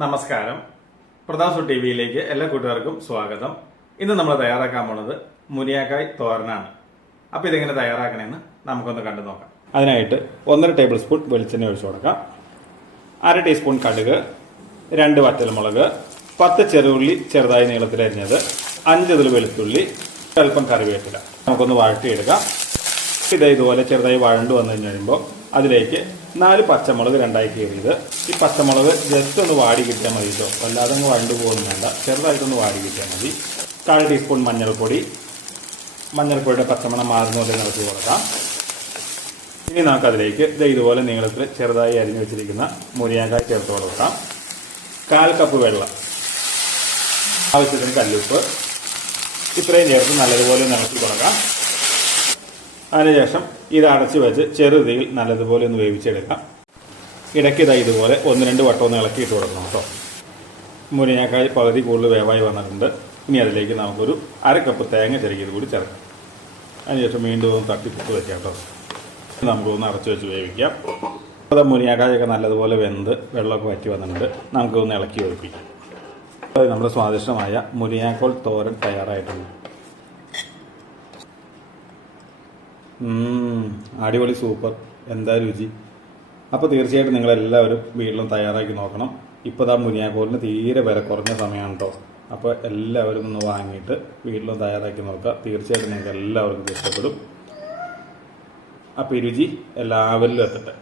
നമസ്കാരം. പ്രതാസു ടി വിയിലേക്ക് എല്ലാ കൂട്ടുകാർക്കും സ്വാഗതം. ഇന്ന് നമ്മൾ തയ്യാറാക്കാൻ പോണത് മുരിങ്ങാക്കായ് തോരനാണ്. അപ്പോൾ ഇതെങ്ങനെ തയ്യാറാക്കണമെന്ന് നമുക്കൊന്ന് കണ്ടു നോക്കാം. അതിനായിട്ട് 1.5 ടേബിൾ സ്പൂൺ വെളിച്ചെണ്ണ ഒഴിച്ചു കൊടുക്കാം. 1/2 ടീസ്പൂൺ കടുക്, 2 വറ്റൽമുളക്, 10 ചെറുള്ളി ചെറുതായി നീളത്തിലരിഞ്ഞത്, 5 ഇതിൽ വെളുത്തുള്ളി, അല്പം കറിവേപ്പില. നമുക്കൊന്ന് വഴറ്റിയെടുക്കാം. ഇതുപോലെ ചെറുതായി വഴണ്ടു വന്നു കഴിയുമ്പോൾ അതിലേക്ക് 4 പച്ചമുളക് 2ആയി കീറിയത്. ഈ പച്ചമുളക് ജസ്റ്റ് ഒന്ന് വാടി കിട്ടിയാൽ മതി കേട്ടോ, വല്ലാതെ അങ്ങ് വഴണ്ടു പോകുന്നു വേണ്ട, ചെറുതായിട്ടൊന്ന് വാടി കിട്ടിയാൽ മതി. 1/4 ടീസ്പൂൺ മഞ്ഞൾപ്പൊടി, മഞ്ഞൾപ്പൊടിയുടെ പച്ചമണം മാറുന്ന പോലെ നിറച്ച് കൊടുക്കാം. ഇനി നമുക്കതിലേക്ക് ഇതുപോലെ നീളത്തിൽ ചെറുതായി അരിഞ്ഞു വെച്ചിരിക്കുന്ന മുരിങ്ങാക്കായ് ചേർത്ത് കൊടുക്കാം. 1/4 കപ്പ് വെള്ളം, ആവശ്യത്തിന് കല്ലുപ്പ്, ഇത്രയും ചേർത്ത് നല്ലതുപോലെ നിറച്ച് കൊടുക്കാം. അതിനുശേഷം ഇത് അടച്ചു വെച്ച് ചെറുതീയിൽ നല്ലതുപോലെ ഒന്ന് വേവിച്ചെടുക്കാം. ഇടയ്ക്ക് ഇതുപോലെ 1-2 വട്ടം ഒന്ന് ഇളക്കിയിട്ട് കൊടുക്കണം കേട്ടോ. മുരിങ്ങാക്കായ് പകുതി കൂടുതൽ വേവായി വന്നിട്ടുണ്ട്. ഇനി അതിലേക്ക് നമുക്കൊരു 1/2 കപ്പ് തേങ്ങ ചെറുക്കിയത് കൂടി ചേർക്കാം. അതിനുശേഷം വീണ്ടും ഒന്ന് തട്ടിപ്പിട്ട് വെക്കാം കേട്ടോ. നമുക്കൊന്ന് അടച്ചു വെച്ച് വേവിക്കാം. അപ്പോൾ മുരിങ്ങാക്കായൊക്കെ നല്ലതുപോലെ വെന്ത് വെള്ളമൊക്കെ വറ്റി വന്നിട്ടുണ്ട്. നമുക്കൊന്ന് ഇളക്കി ഒഴിപ്പിക്കാം. നമ്മുടെ സ്വാദിഷ്ടമായ മുരിങ്ങാക്കോൽ തോരൻ തയ്യാറായിട്ടുണ്ട്. അടിപൊളി, സൂപ്പർ, എന്താ രുചി. അപ്പോൾ തീർച്ചയായിട്ടും നിങ്ങളെല്ലാവരും വീട്ടിലും തയ്യാറാക്കി നോക്കണം. ഇപ്പോൾ മുരിങ്ങാക്കോലിന് തീരെ വില കുറഞ്ഞ സമയമാണ് കേട്ടോ. അപ്പോൾ എല്ലാവരും ഒന്ന് വാങ്ങിയിട്ട് വീട്ടിലും തയ്യാറാക്കി നോക്കുക. തീർച്ചയായിട്ടും നിങ്ങൾക്ക് എല്ലാവർക്കും ഇഷ്ടപ്പെടും. അപ്പോൾ ഈ രുചി എല്ലാവരിലും എത്തട്ടെ.